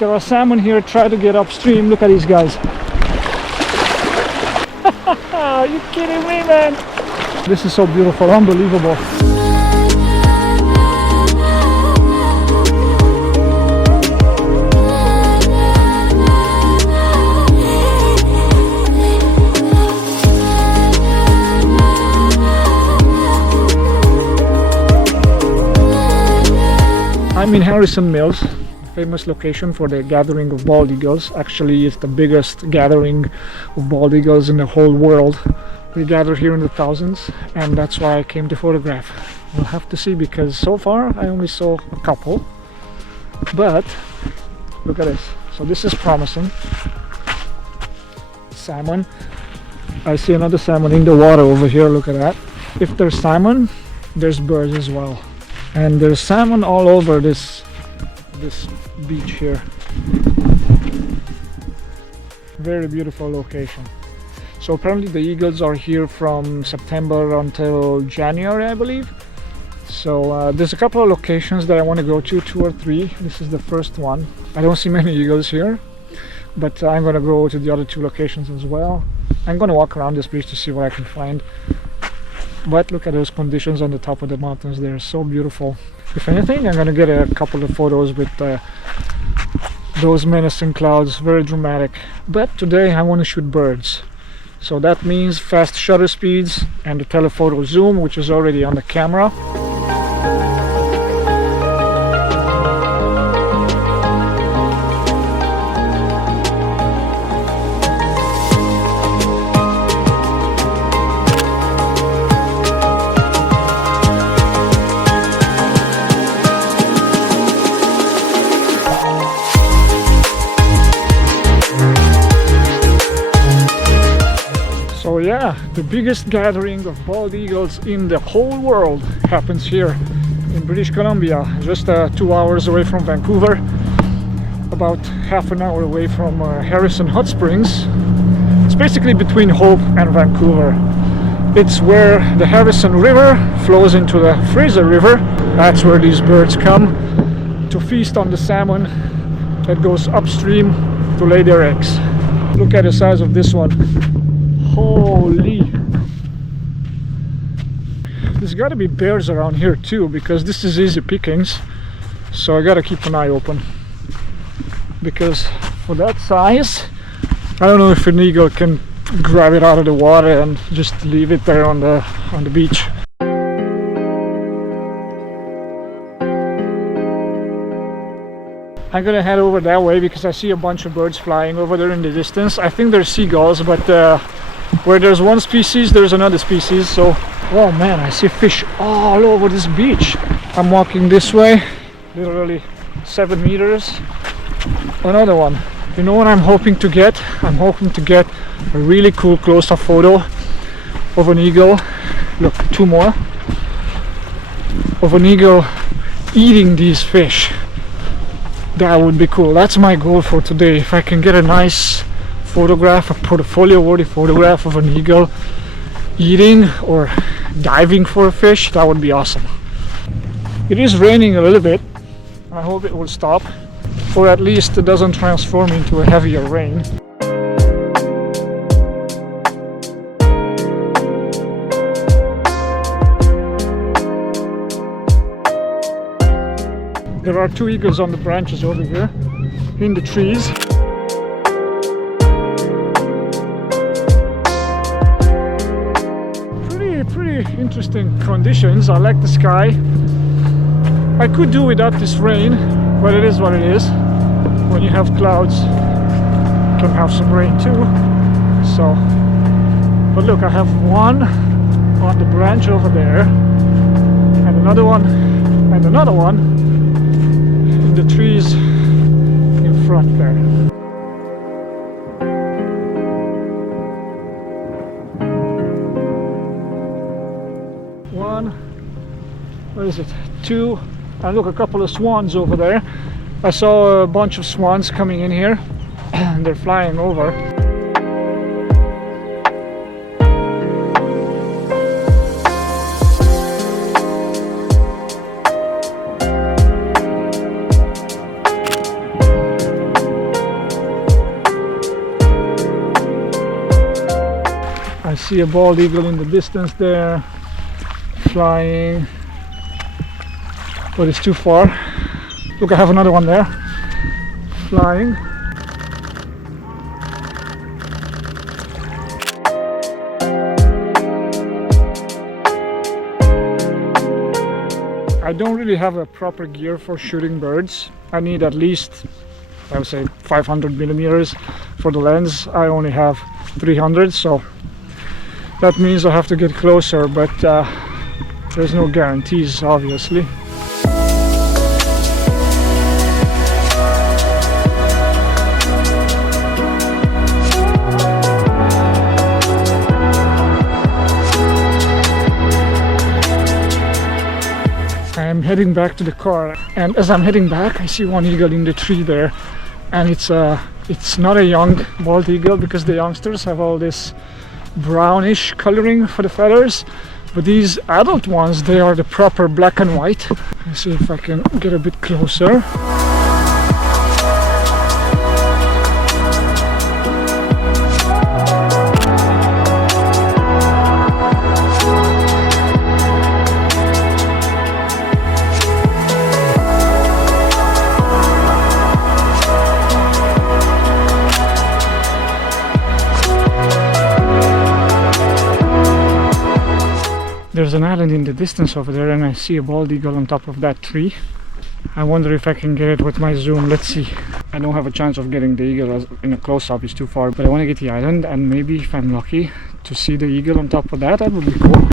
there are salmon here, try to get upstream. Look at these guys. Are you kidding me, man? This is so beautiful, unbelievable. I'm in Harrison Mills, famous location for the gathering of bald eagles. Actually, it's the biggest gathering of bald eagles in the whole world. They gather here in the thousands, and that's why I came to photograph. We'll have to see, because so far I only saw a couple. But look at this. So this is promising. Salmon. I see another salmon in the water over here. Look at that. If there's salmon, there's birds as well. And there's salmon all over this beach here. Very beautiful location. So apparently the eagles are here from September until January, I believe. So there's a couple of locations that I want to go to, 2 or 3. This is the first one. I don't see many eagles here, but I'm going to go to the other 2 locations as well. I'm going to walk around this beach to see what I can find. But look at those conditions on the top of the mountains. They're so beautiful. If anything, I'm gonna get a couple of photos with those menacing clouds. Very dramatic. But today I want to shoot birds, so that means fast shutter speeds and the telephoto zoom, which is already on the camera. So yeah, the biggest gathering of bald eagles in the whole world happens here in British Columbia, just 2 hours away from Vancouver, about half an hour away from Harrison Hot Springs. It's basically between Hope and Vancouver. It's where the Harrison River flows into the Fraser River. That's where these birds come to feast on the salmon that goes upstream to lay their eggs. Look at the size of this one. Holy! There's got to be bears around here too, because this is easy pickings. So I gotta keep an eye open, because for that size, I don't know if an eagle can grab it out of the water and just leave it there on the beach. I'm gonna head over that way because I see a bunch of birds flying over there in the distance. I think they're seagulls, but where there's one species, there's another species. So, oh man, I see fish all over this beach. I'm walking this way, literally 7 meters. Another one. You know what I'm hoping to get? I'm hoping to get a really cool close-up photo of an eagle. Look, 2 more. Of an eagle eating these fish. That would be cool. That's my goal for today. If I can get a nice photograph, a portfolio-worthy photograph of an eagle eating or diving for a fish, that would be awesome. It is raining a little bit. I hope it will stop, or at least it doesn't transform into a heavier rain. There are 2 eagles on the branches over here, in the trees. Pretty interesting conditions. I like the sky. I could do without this rain, but it is what it is. When you have clouds, you can have some rain too. So, but look, I have one on the branch over there, and another one, and another one in the trees in front there. One, what is it? 2, and look, a couple of swans over there. I saw a bunch of swans coming in here and they're flying over. see a bald eagle in the distance there, flying, but it's too far. Look, I have another one there, flying. I don't really have a proper gear for shooting birds. I need at least, I would say, 500 millimeters for the lens. I only have 300, so that means I have to get closer, but there's no guarantees, obviously. I'm heading back to the car, and as I'm heading back I see one eagle in the tree there, and it's not a young bald eagle because the youngsters have all this brownish coloring for the feathers, but these adult ones, they are the proper black and white. Let's see if I can get a bit closer. There's an island in the distance over there, and I see a bald eagle on top of that tree. I wonder if I can get it with my zoom. Let's see. I don't have a chance of getting the eagle in a close-up, it's too far, but I want to get the island, and maybe if I'm lucky to see the eagle on top of that would be cool.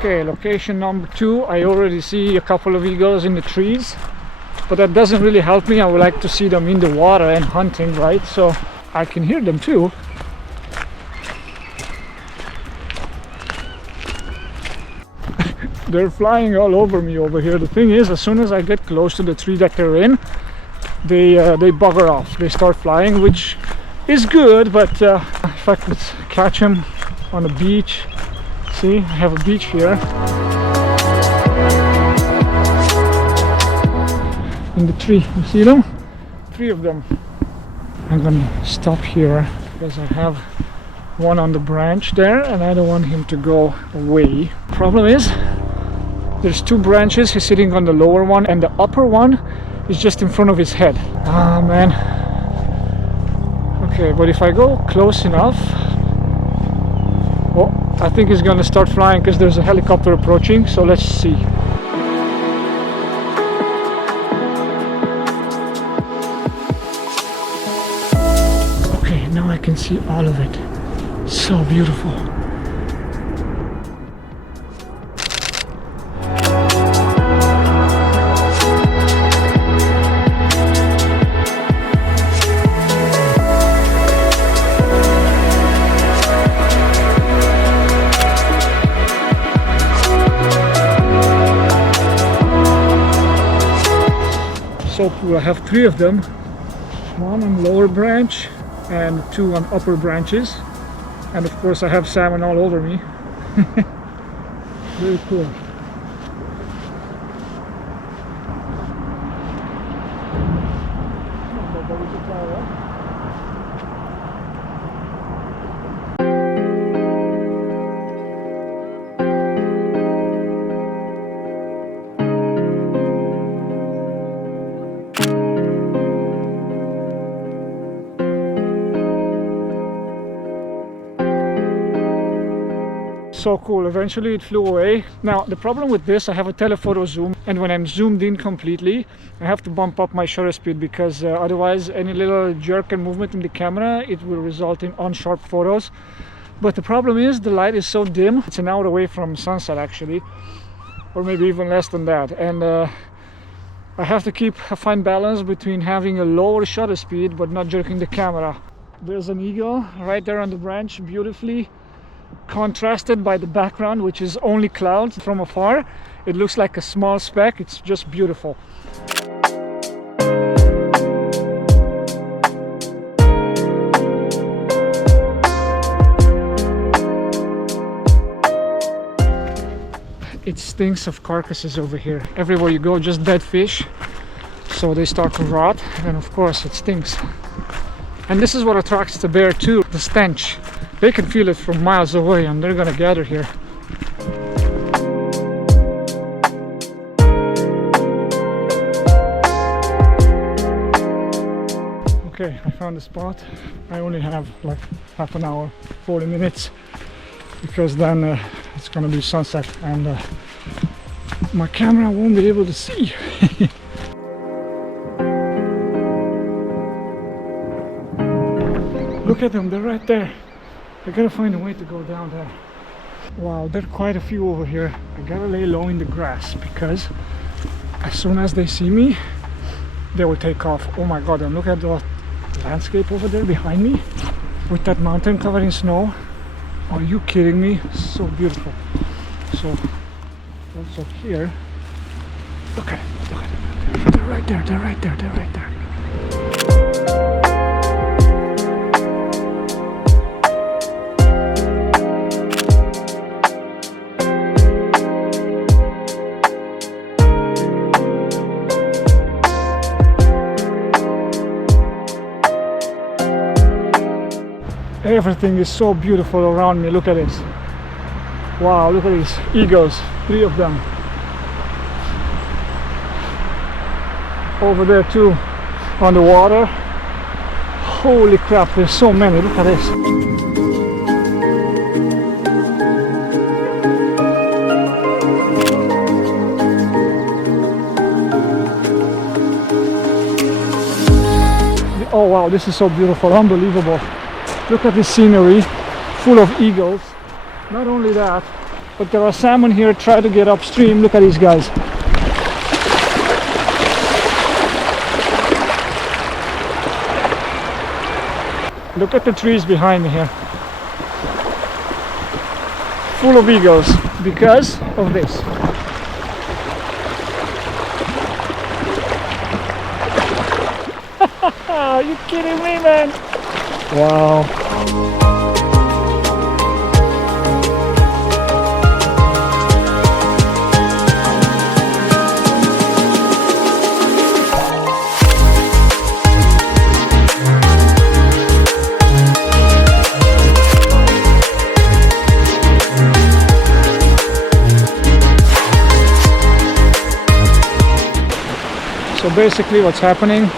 Okay, location number 2. I already see a couple of eagles in the trees, but that doesn't really help me. I would like to see them in the water and hunting, right? So I can hear them too. They're flying all over me over here. The thing is, as soon as I get close to the tree that they're in, they bugger off. They start flying, which is good, but if I could catch them on the beach. See, I have a beach here. In the tree, you see them? 3 of them. I'm gonna stop here because I have one on the branch there and I don't want him to go away. Problem is, there's 2 branches. He's sitting on the lower one and the upper one is just in front of his head. Ah, man. Okay, but if I go close enough, oh, I think he's gonna start flying because there's a helicopter approaching, so let's see. Okay, now I can see all of it. So beautiful. So cool. I have 3 of them, 1 on lower branch and 2 on upper branches, and of course I have salmon all over me. Very cool. So cool. Eventually it flew away. Now the problem with this, I have a telephoto zoom, and when I'm zoomed in completely I have to bump up my shutter speed because otherwise any little jerk and movement in the camera, it will result in unsharp photos. But the problem is the light is so dim. It's an hour away from sunset actually, or maybe even less than that, and I have to keep a fine balance between having a lower shutter speed but not jerking the camera. There's an eagle right there on the branch, beautifully contrasted by the background, which is only clouds. From afar it looks like a small speck. It's just beautiful. it stinks of carcasses over here. Everywhere you go, just dead fish. So they start to rot, and of course it stinks. And this is what attracts the bear too, the stench. They can feel it from miles away, and they're gonna gather here. Okay, I found a spot. I only have like half an hour, 40 minutes, because then it's gonna be sunset and my camera won't be able to see. Look at them, they're right there. I gotta find a way to go down there. Wow, there are quite a few over here. I gotta lay low in the grass because as soon as they see me, they will take off. Oh my god, and look at the landscape over there behind me with that mountain covered in snow. Are you kidding me? So beautiful. So also here, look at them. They're right there, they're right there, they're right there. Everything is so beautiful around me. Look at this. Wow, look at these eagles, 3 of them. Over there too, on the water. Holy crap, there's so many. Look at this. Oh wow, this is so beautiful, unbelievable. Look at this scenery, full of eagles. Not only that, but there are salmon here. Try to get upstream. Look at these guys. Look at the trees behind me here. Full of eagles because of this. Are you kidding me, man? Wow. So basically what's happening,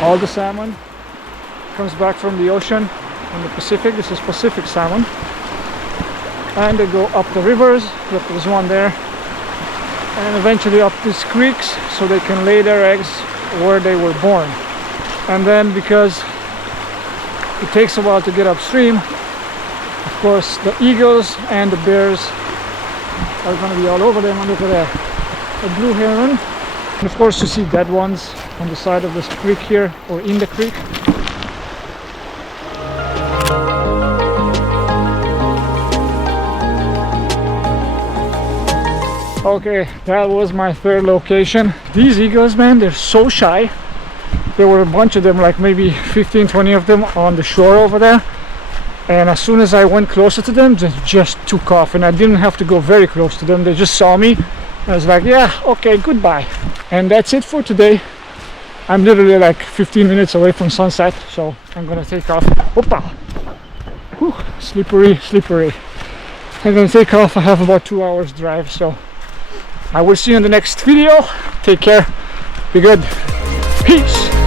all the salmon comes back from the ocean in the Pacific. This is Pacific salmon, and they go up the rivers. Look, there's one there, and eventually up these creeks so they can lay their eggs where they were born. And then because it takes a while to get upstream, of course the eagles and the bears are going to be all over them. And look at that, a blue heron. And of course you see dead ones on the side of this creek here, or in the creek. Okay, that was my third location. These eagles, man, they're so shy. There were a bunch of them, like maybe 15-20 of them on the shore over there. And as soon as I went closer to them, they just took off, and I didn't have to go very close to them. They just saw me. I was like, yeah, okay, goodbye. And that's it for today. I'm literally like 15 minutes away from sunset, so I'm gonna take off. Hoppa! Whew, slippery, slippery. I'm gonna take off. I have about 2 hours drive, so I will see you in the next video. Take care. Be good. Peace.